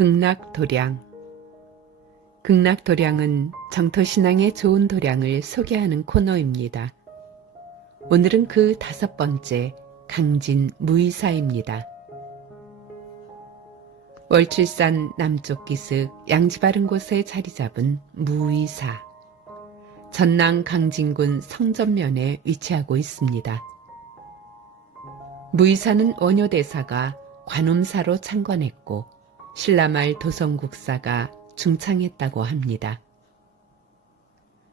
극락도량. 극락도량은 정토신앙의 좋은 도량을 소개하는 코너입니다. 오늘은 그 5번째 강진무의사입니다. 월출산 남쪽 기슭 양지바른 곳에 자리 잡은 무의사. 전남 강진군 성전면에 위치하고 있습니다. 무의사는 원효대사가 관음사로 창건했고 신라말 도성국사가 중창했다고 합니다.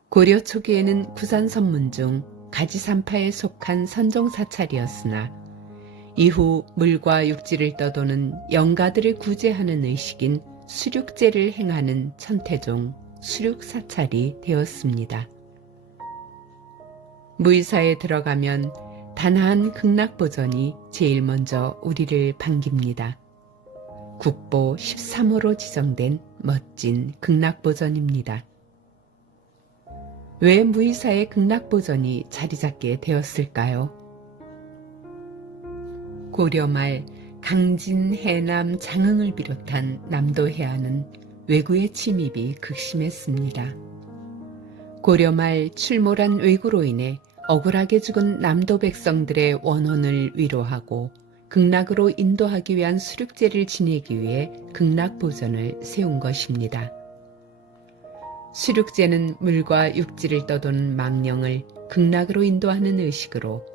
고려 초기에는 구산선문 중 가지산파에 속한 선종사찰이었으나 이후 물과 육지를 떠도는 영가들을 구제하는 의식인 수륙제를 행하는 천태종 수륙사찰이 되었습니다. 무의사에 들어가면 단아한 극락보전이 제일 먼저 우리를 반깁니다. 국보 13호로 지정된 멋진 극락보전입니다. 왜 무의사의 극락보전이 자리잡게 되었을까요? 고려 말 강진, 해남, 장흥을 비롯한 남도 해안은 왜구의 침입이 극심했습니다. 고려 말 출몰한 왜구로 인해 억울하게 죽은 남도 백성들의 원혼을 위로하고 극락으로 인도하기 위한 수륙제를 지내기 위해 극락보전을 세운 것입니다. 수륙제는 물과 육지를 떠도는 망령을 극락으로 인도하는 의식으로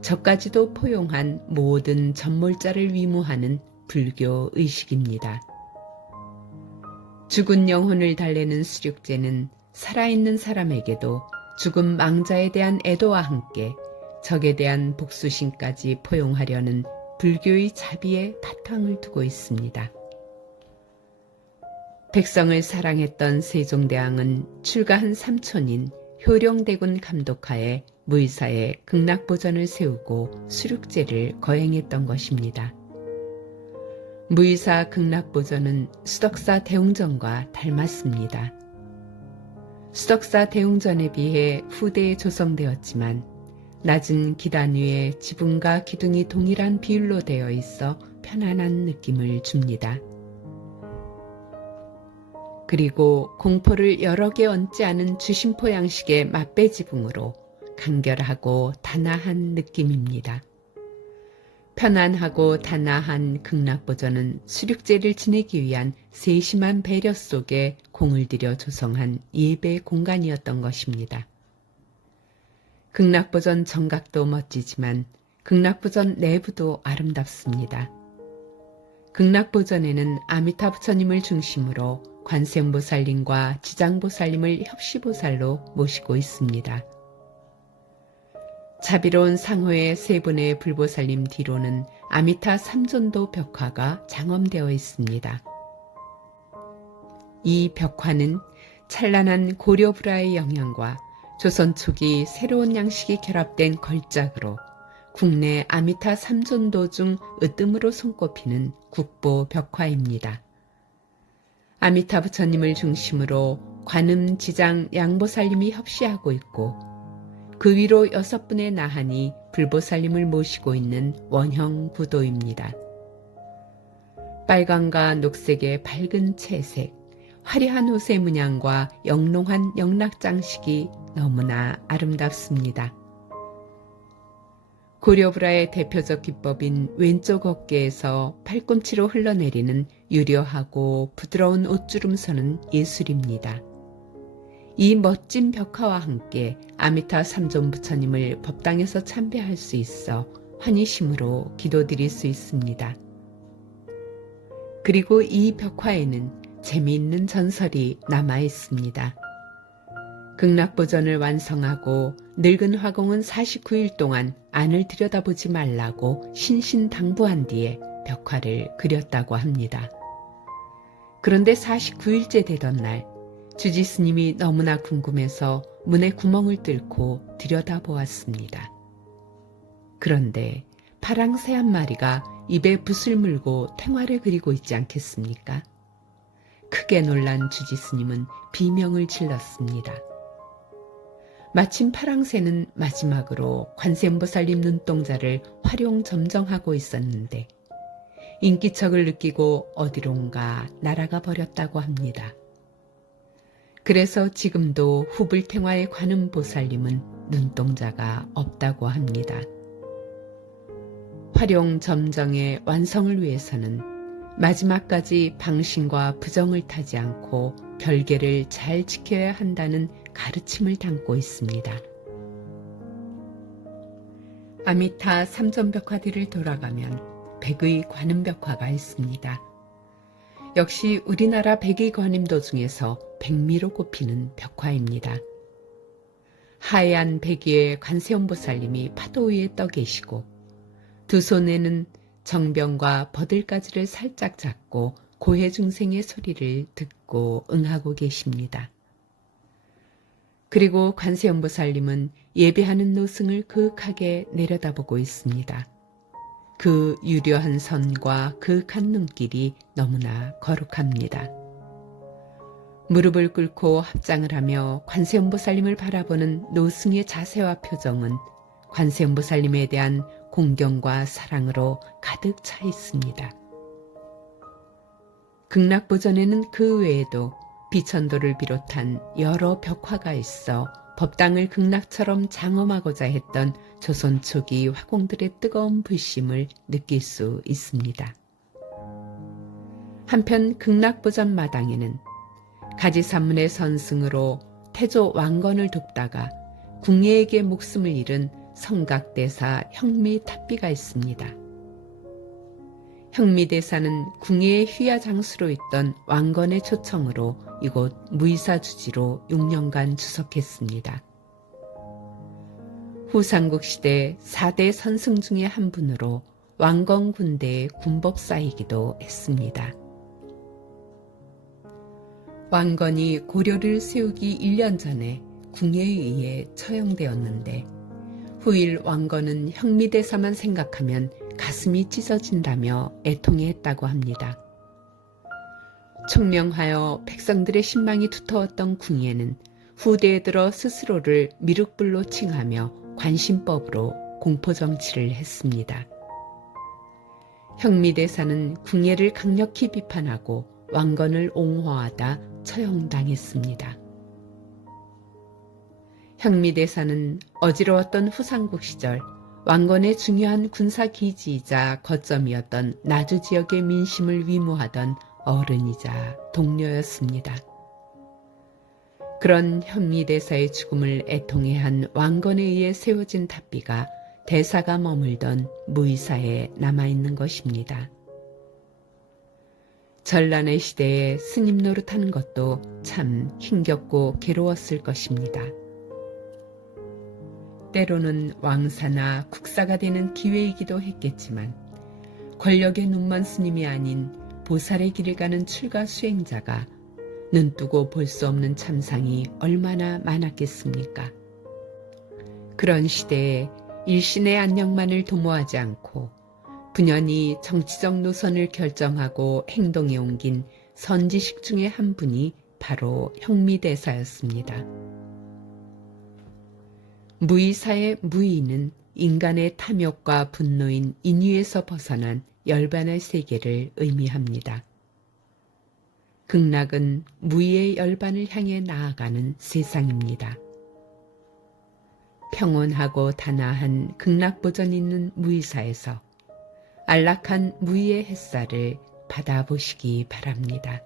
저까지도 포용한 모든 전몰자를 위무하는 불교 의식입니다. 죽은 영혼을 달래는 수륙제는 살아있는 사람에게도 죽은 망자에 대한 애도와 함께 적에 대한 복수심까지 포용하려는 불교의 자비에 바탕을 두고 있습니다. 백성을 사랑했던 세종대왕은 출가한 삼촌인 효령대군 감독하에 무의사에 극락보전을 세우고 수륙제를 거행했던 것입니다. 무의사 극락보전은 수덕사 대웅전과 닮았습니다. 수덕사 대웅전에 비해 후대에 조성되었지만 낮은 기단 위에 지붕과 기둥이 동일한 비율로 되어 있어 편안한 느낌을 줍니다. 그리고 공포를 여러 개 얹지 않은 주심포 양식의 맞배 지붕으로 간결하고 단아한 느낌입니다. 편안하고 단아한 극락보전은 수륙제를 지내기 위한 세심한 배려 속에 공을 들여 조성한 예배 공간이었던 것입니다. 극락보전 정각도 멋지지만 극락보전 내부도 아름답습니다. 극락보전에는 아미타 부처님을 중심으로 관세음보살님과 지장보살님을 협시보살로 모시고 있습니다. 자비로운 상호의 세 분의 불보살님 뒤로는 아미타 삼존도 벽화가 장엄되어 있습니다. 이 벽화는 찬란한 고려불화의 영향과 조선 초기 새로운 양식이 결합된 걸작으로 국내 아미타 삼존도 중 으뜸으로 손꼽히는 국보 벽화입니다. 아미타 부처님을 중심으로 관음, 지장, 양보살님이 협시하고 있고 그 위로 6분의 나한이 불보살님을 모시고 있는 원형 구도입니다. 빨강과 녹색의 밝은 채색, 화려한 옷의 문양과 영롱한 영락장식이 너무나 아름답습니다. 고려불화의 대표적 기법인 왼쪽 어깨에서 팔꿈치로 흘러내리는 유려하고 부드러운 옷주름선은 예술입니다. 이 멋진 벽화와 함께 아미타 삼존 부처님을 법당에서 참배할 수 있어 환희심으로 기도드릴 수 있습니다. 그리고 이 벽화에는 재미있는 전설이 남아 있습니다. 극락보전을 완성하고 늙은 화공은 49일 동안 안을 들여다보지 말라고 신신당부한 뒤에 벽화를 그렸다고 합니다. 그런데 49일째 되던 날 주지스님이 너무나 궁금해서 문에 구멍을 뚫고 들여다보았습니다. 그런데 파랑새 한 마리가 입에 붓을 물고 탱화를 그리고 있지 않겠습니까? 크게 놀란 주지스님은 비명을 질렀습니다. 마침 파랑새는 마지막으로 관세음보살님 눈동자를 활용점정하고 있었는데 인기척을 느끼고 어디론가 날아가 버렸다고 합니다. 그래서 지금도 후불탱화에 관음 보살님은 눈동자가 없다고 합니다. 활용 점정의 완성을 위해서는 마지막까지 방신과 부정을 타지 않고 별개를 잘 지켜야 한다는 가르침을 담고 있습니다. 아미타 삼전벽화뒤를 돌아가면 백의 관음벽화가 있습니다. 역시 우리나라 백의 관음도 중에서 백미로 꼽히는 벽화입니다. 하얀 백의의 관세음보살님이 파도 위에 떠 계시고 두 손에는 정병과 버들가지를 살짝 잡고 고해중생의 소리를 듣고 응하고 계십니다. 그리고 관세음보살님은 예배하는 노승을 그윽하게 내려다보고 있습니다. 그 유려한 선과 그윽한 눈길이 너무나 거룩합니다. 무릎을 꿇고 합장을 하며 관세음보살님을 바라보는 노승의 자세와 표정은 관세음보살님에 대한 공경과 사랑으로 가득 차 있습니다. 극락보전에는 그 외에도 비천도를 비롯한 여러 벽화가 있어 법당을 극락처럼 장엄하고자 했던 조선 초기 화공들의 뜨거운 불심을 느낄 수 있습니다. 한편 극락보전 마당에는 가지산문의 선승으로 태조 왕건을 돕다가 궁예에게 목숨을 잃은 성각대사 형미탑비가 있습니다. 형미대사는 궁예의 휘하장수로 있던 왕건의 초청으로 이곳 무의사주지로 6년간 주석했습니다. 후삼국 시대 4대 선승 중의 한 분으로 왕건 군대의 군법사이기도 했습니다. 왕건이 고려를 세우기 1년 전에 궁예에 의해 처형되었는데 후일 왕건은 형미대사만 생각하면 가슴이 찢어진다며 애통해했다고 합니다. 총명하여 백성들의 신망이 두터웠던 궁예는 후대에 들어 스스로를 미륵불로 칭하며 관심법으로 공포정치를 했습니다. 형미대사는 궁예를 강력히 비판하고 왕건을 옹호하다 처형당했습니다. 형미대사는 어지러웠던 후삼국 시절 왕건의 중요한 군사기지이자 거점이었던 나주 지역의 민심을 위무하던 어른이자 동료였습니다. 그런 현미대사의 죽음을 애통해한 왕건에 의해 세워진 탑비가 대사가 머물던 무의사에 남아있는 것입니다. 전란의 시대에 스님 노릇하는 것도 참 힘겹고 괴로웠을 것입니다. 때로는 왕사나 국사가 되는 기회이기도 했겠지만 권력의 눈먼 스님이 아닌 보살의 길을 가는 출가 수행자가 눈뜨고 볼 수 없는 참상이 얼마나 많았겠습니까? 그런 시대에 일신의 안녕만을 도모하지 않고 분연히 정치적 노선을 결정하고 행동에 옮긴 선지식 중의 한 분이 바로 형미대사였습니다. 무의사의 무의는 인간의 탐욕과 분노인 인유에서 벗어난 열반의 세계를 의미합니다. 극락은 무의의 열반을 향해 나아가는 세상입니다. 평온하고 단아한 극락보전 있는 무의사에서 안락한 무의의 햇살을 받아보시기 바랍니다.